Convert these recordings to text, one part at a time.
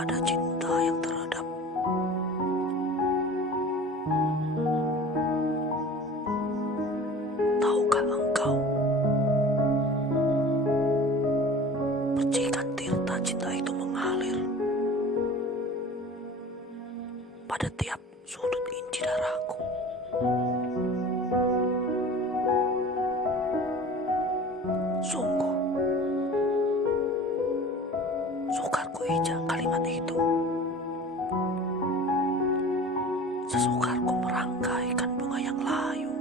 pada cinta yang teredap. Tahukah engkau, percikan tirta cinta itu mengalir pada tiap sudut inci darahku. Sungguh, sukar ku hijak kalimat itu. Sesukar ku merangkaikan bunga yang layu.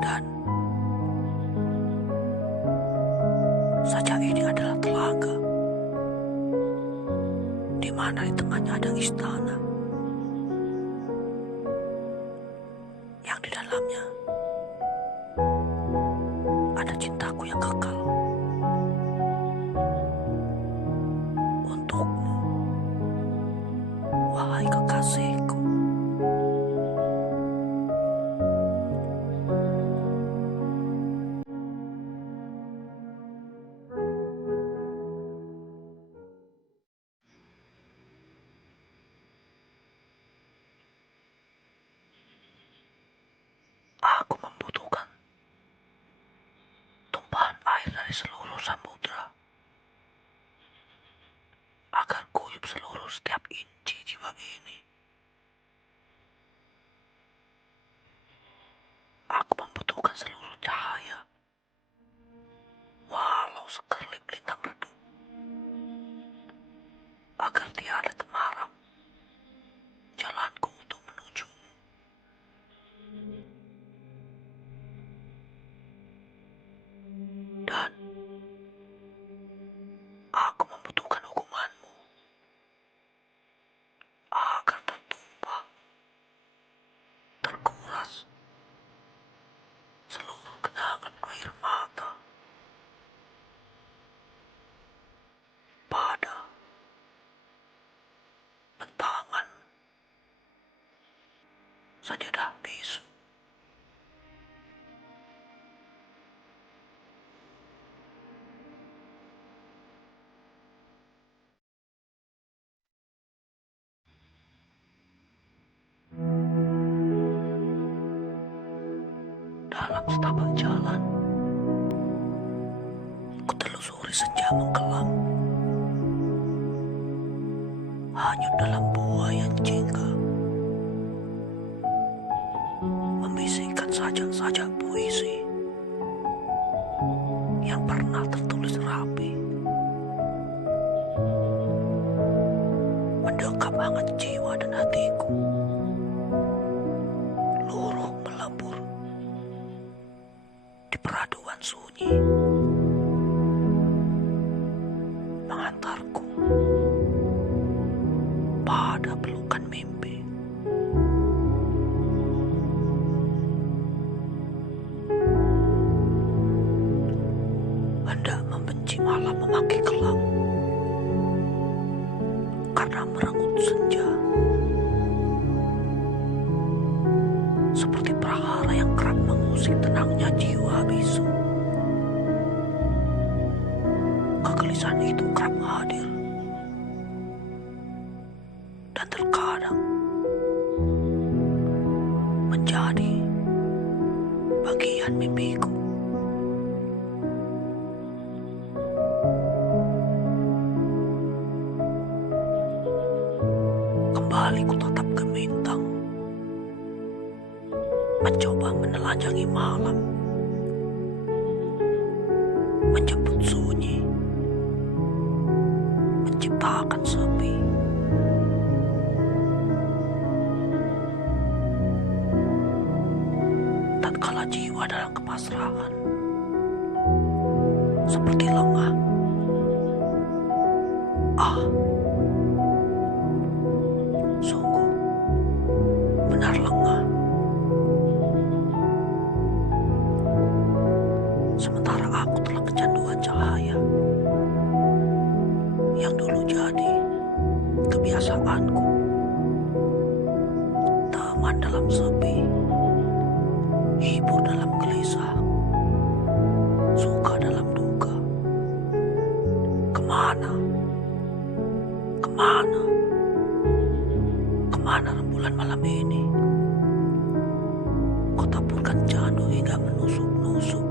Dan saja ini adalah telaga, di mana di tengahnya ada istana, yang di dalamnya ada cintaku yang kekal. Untukmu, wahai kekasihku. Aku membutuhkan tumpahan air dari seluruh samudra agar guyup seluruh setiap inci jiwa ini. Aku membutuhkan seluruh cahaya, walau sekerlip lintang redup, agar tiada temaram jalanku untuk menujumu. Dan aku membutuhkan hukumanmu agar tertumpah, terkuras seluruh genangan air mata pada bentangan sajadah bisu. Dalam setapak jalan, ku telusuri senja mengkelam, hanyut dalam buayan jingga, membisikkan sajak-sajak puisi yang pernah tertulis rapi, mendekap hangat jiwa dan hatiku. Luruh melebur di peraduan sunyi, mengantarku pada pelukan mimpi. Hendak membenci malam memakai kelam, karena merenggut senja seperti prahara yang kerap mengusik tenangnya jiwa bisu. Kegelisahan itu kerap hadir, dan terkadang menjadi bagian mimpiku. Kembali ku tatap ke bintang, mencoba menelanjangi malam, menjemput sunyi, menciptakan sepi. Tatkala jiwa dalam kepasrahan seperti lengah, sungguh benar lengah. Sementara aku telah kecanduan cahaya yang dulu jadi kebiasaanku, teman dalam sepi, hibur dalam gelisah. Kau taburkan candu hingga menusuk-nusuk.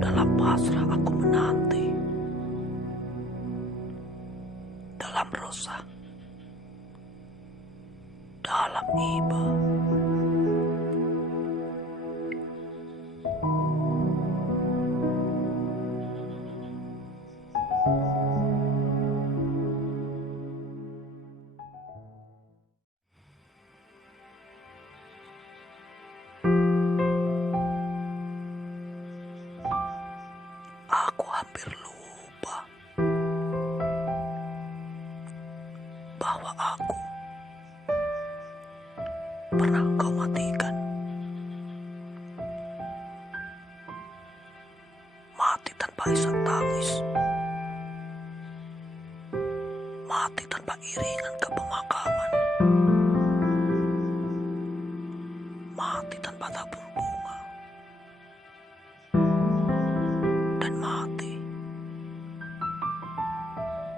Dalam pasrah aku menanti. Dalam resah. Dalam iba. Aku hampir lupa bahwa aku pernah kau matikan. Mati tanpa isak tangis. Mati tanpa iringan ke pemakaman. Mati tanpa tabur bunga. Dan mati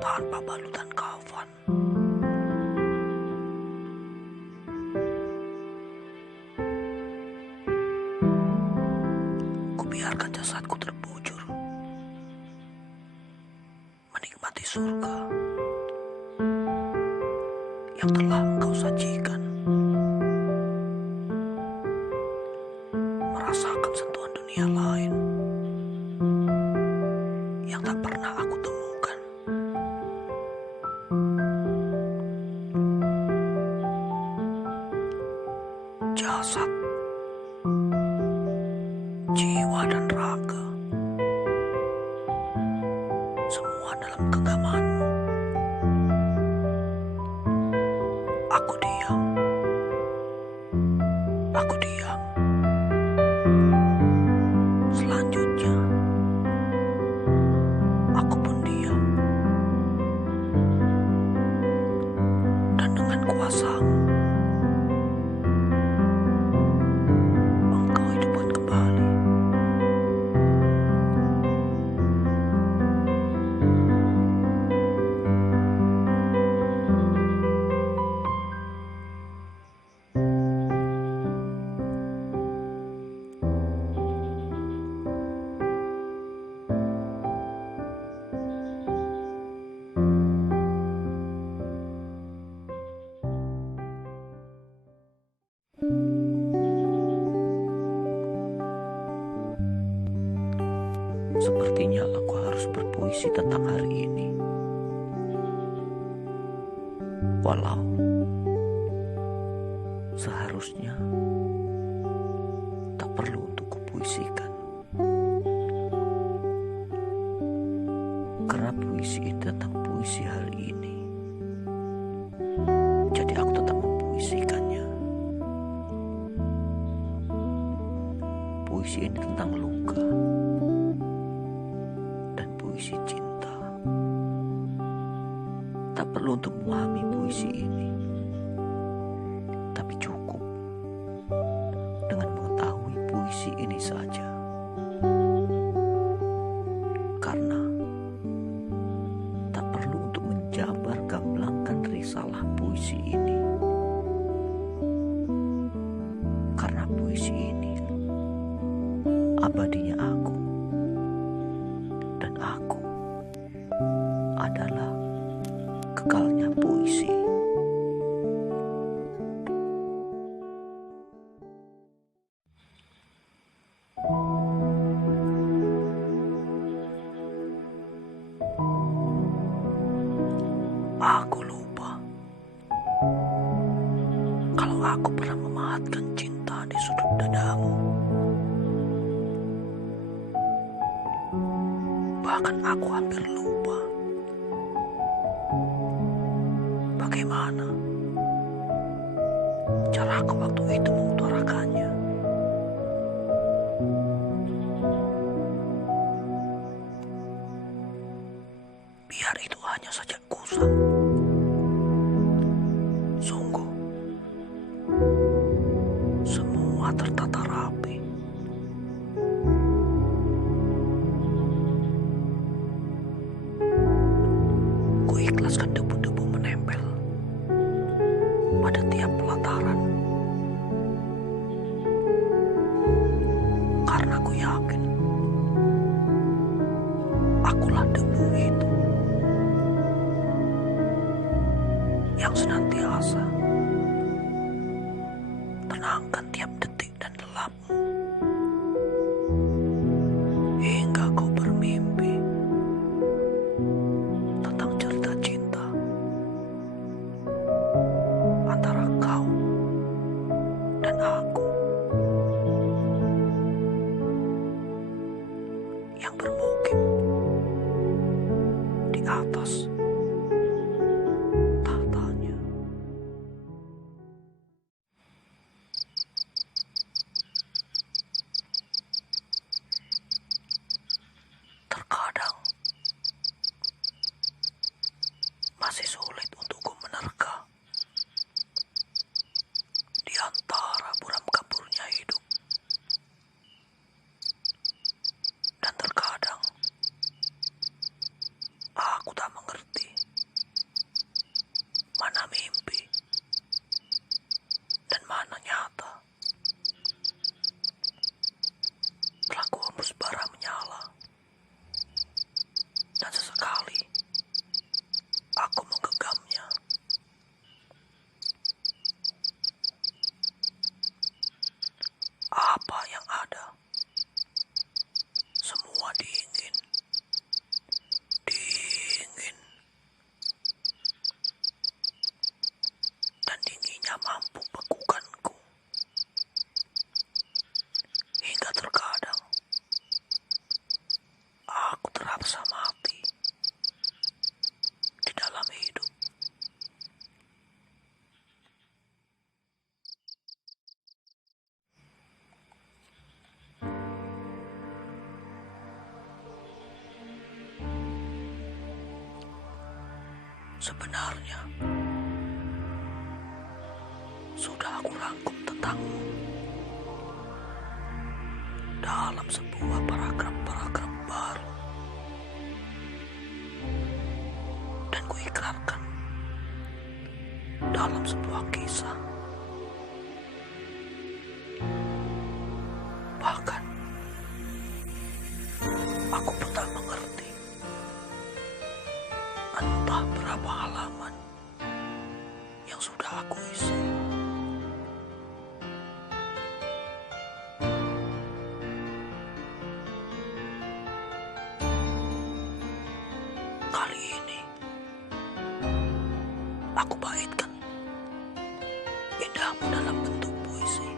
tanpa balutan kafan. Kubiarkan jasadku terbujur menikmati surga yang telah engkau sajikan. Merasakan sentuhan dunia lain yang tak pernah aku temukan. Jasad, jiwa dan raga, semua dalam genggamanmu. Aku diam. Aku diam. Selanjutnya, aku pun diam. Dan dengan kuasamu, engkau hidupkan kembali. Sepertinya aku harus berpuisi tentang hari ini. Walau seharusnya tak perlu untuk kupuisikan. Karena puisi itu tentang puisi hari ini. Jadi aku tetap mempuisikannya. Puisi ini tentang luka dan puisi cinta. Tak perlu untuk memahami puisi ini, tapi cukup dengan mengetahui puisi ini saja. Karena tak perlu untuk menjabar gamblangkan risalah puisi ini. Karena puisi ini abadinya aku, dan aku adalah kekalnya puisi. Aku lupa kalau aku pernah memahatkan cinta di sudut dadamu. Bahkan aku hampir lupa bagaimana cara aku waktu itu mengutarakannya. Biar itu hanya saja kusam. Sungguh, semua tertata rapi. Ku ikhlaskan debu-debu menempel pada tiap pelataran. rasa. Tenangkan tiap detik dan lelapmu, hingga kau bermimpi tentang cerita cinta antara kau dan aku yang bermukim di atas tahtanya. Terkadang masih sulit untukku menerka di antara buram kaburnya hidup. Dan terkadang aku tak mengerti mana mimpi dan mana nyata. Telah ku hembus bara menyala, dan sesekali aku menggenggamnya. Apa yang ada, semua dingin, dingin, dan dinginnya mampu bekukanku. Hingga terkadang aku terasa mati di dalam hidup. Sebenarnya sudah aku rangkum tentangmu dalam sebuah paragraf-paragraf baru, dan ku ikrarkan dalam sebuah kisah. Bahkan aku pun tak mengerti entah berapa halaman yang sudah aku isi. Kali ini aku baitkan indahmu dalam bentuk puisi.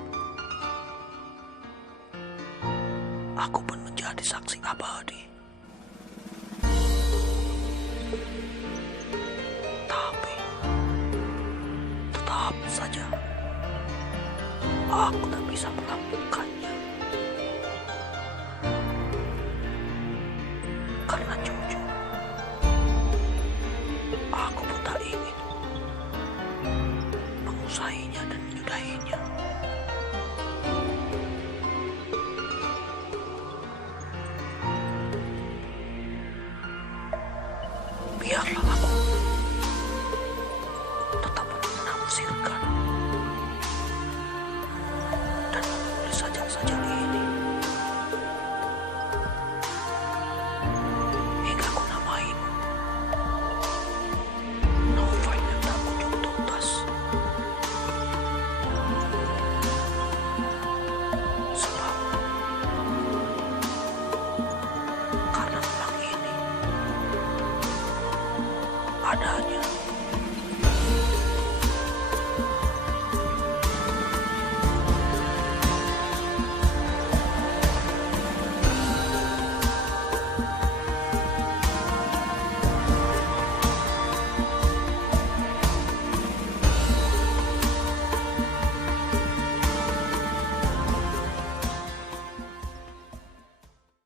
Aku pun menjadi saksi abadi. Tapi tetap saja aku tak bisa melakukannya.